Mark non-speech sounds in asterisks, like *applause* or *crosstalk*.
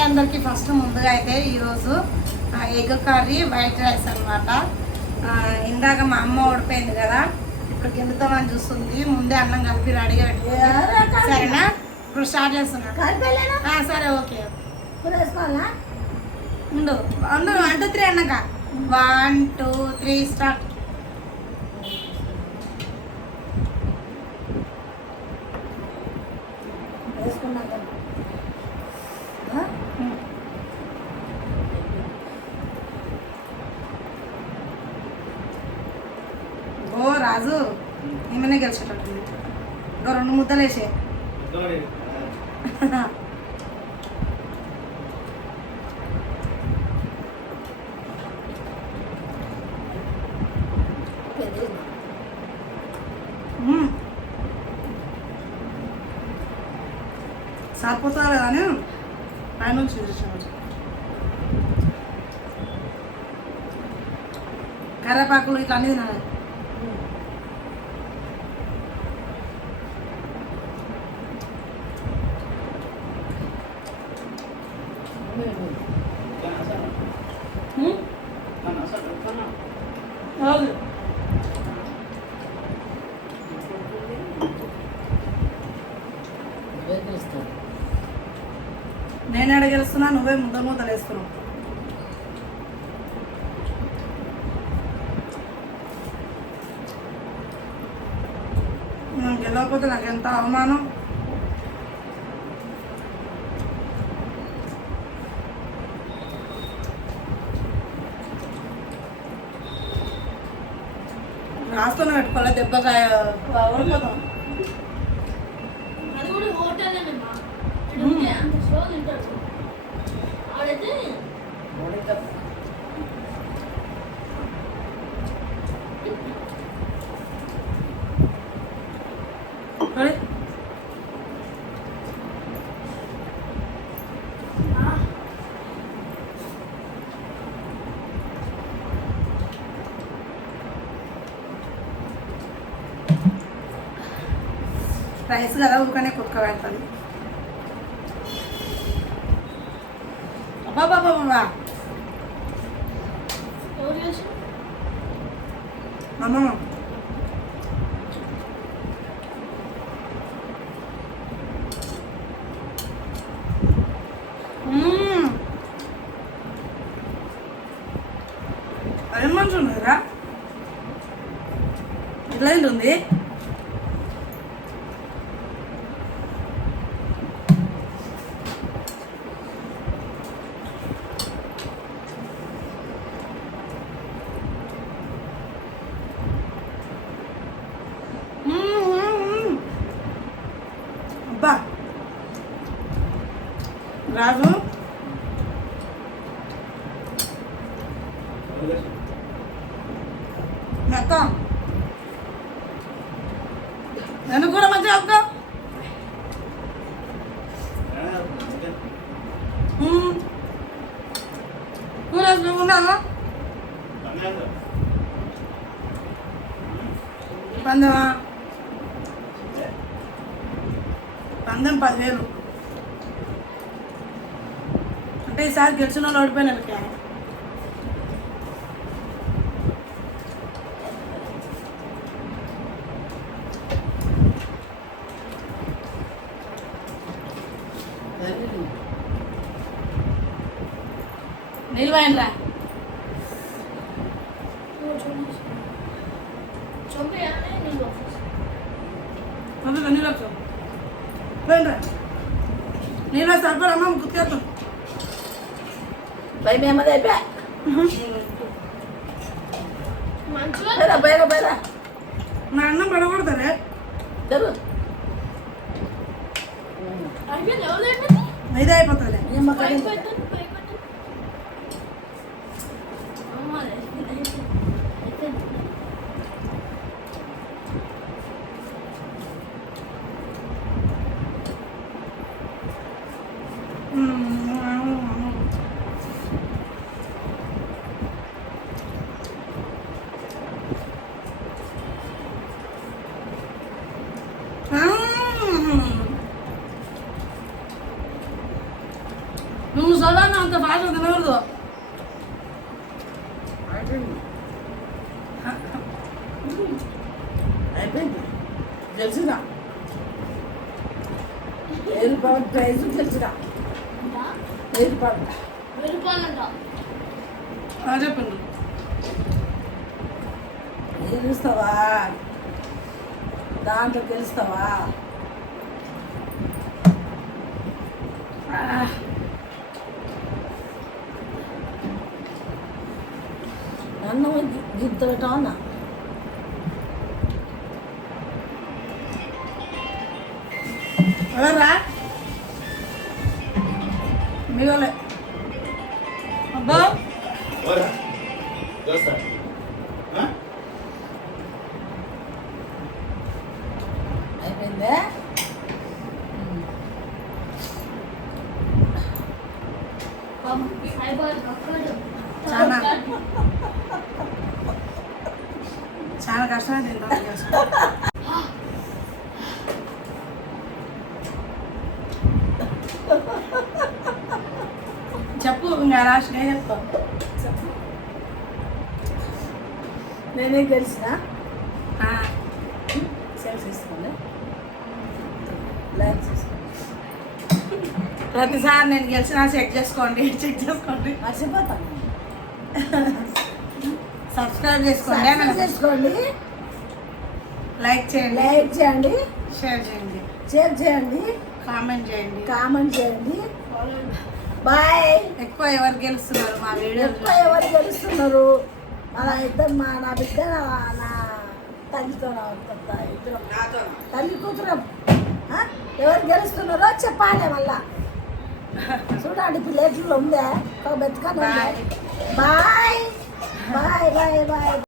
Hi అందరికి first ముందుగా అయితే ఈరోజు ఎగ్ కర్రీ వైట్ రైస్ అనమాట ఇందాక మా అమ్మ ఓడిపోయింది కదా ఇప్పుడు గిన్నెతామని చూస్తుంది. ముందే అన్నం కలిపి రెడీగా పెట్టుకుంది. సరేనా? ఇప్పుడు స్టార్ట్ చేస్తున్నా. సరే ఓకే. ఉండు. ఉండు వన్ టూ త్రీ అన్నాక. వన్ టూ త్రీ స్టార్ట్ వేసుకున్నాక. రాజు ఏమైనా గెలిచేటట్టుంది ఇంకో రెండు ముద్దలు వేసే పెద్దది. సరిపోతుంది కానీ పైనుంచి చూసాను కరేపాకులు ఇట్లా అన్నీ తినాలి నేను ఎడ నువ్వే ముద్ద ముద్దలు వేస్తున్నావు. గెలవకపోతే నాకు ఎంత అవమానం? రాస్తూనే పెట్టుకోవాలి దెబ్బకాయ ఓడిపోతాం రైస్ కదా ఊరికనే కుక్క పెడుతుంది. అబ్బాబాబా ఎవరు చేసి అమ్మమ్మ మ్మ్. ఇట్లా ఉంటుంది రాజు. మొత్తం. నన్ను కూడా మంచిగా అక్క కూర ఉన్నాను పందమా? పందం పదివేలు. అంటే ఈసారి గెలిచిన వాళ్ళు ఓడిపోయినారు కానీ నిల్వైనరా ఓ చూడండి చంపేయాలని నేను ఆఫీస్ అందులో నీళ్ళు వచ్చావు పోయినరా నీళ్ళు సరిపడమ్మా గుర్తేస్తాం భయం ఏమది అయిపోయా బయరా బయరా బయరా నా అన్నం పడకూడదరే జరుగు ఇదే అయిపోతుంది. అంత ఫాస్ట్ తినకూడదు అయిపోయింది. గెలిచిన. వెయ్యి రూపాయల ప్రైజ్ వెళ్ళిపోవాలంట ఆ, చెప్పండి. గెలుస్తావా? దాంట్లో గెలుస్తావా? ఆ. నన్ను గిద్ద పెట్టావన్నా ఎవర్రా మిగలే. అబ్బా? అయిపోయిందే? ఒక్కడు చాలా. చాలా కష్టమే తెలుసు. చెప్పు ఇంకా రాసి నేను చెప్తాను నేనే గెలిచిన. లైక్ చేసుకోండి ప్రతిసారి నేను గెలిచినా చెక్ చేసుకోండి చెక్ చేసుకోండి. మర్చిపోతాను. సబ్స్క్రైబ్ చేసుకోండి. చేసుకోండి. లైక్ చేయండి. లైక్ చేయండి. షేర్ చేయండి. షేర్ చేయండి. కామెంట్ చేయండి. కామెంట్ చేయండి. బాయ్ ఎక్కువ ఎవరు గెలుస్తున్నారు మా వీడియోలు ఎక్కువ ఎవరు గెలుస్తున్నారు? అలా ఇద్దరు మా నా బిడ్డ నా- తల్లితో ఇద్దరం తల్లి కూతురం? ఎవరు గెలుస్తున్నారో చెప్పాలి మళ్ళా. *laughs* చూడండి ప్లేట్లో ఉందే? ఒక బెతకని ఉందే బాయ్ బాయ్ బాయ్ బాయ్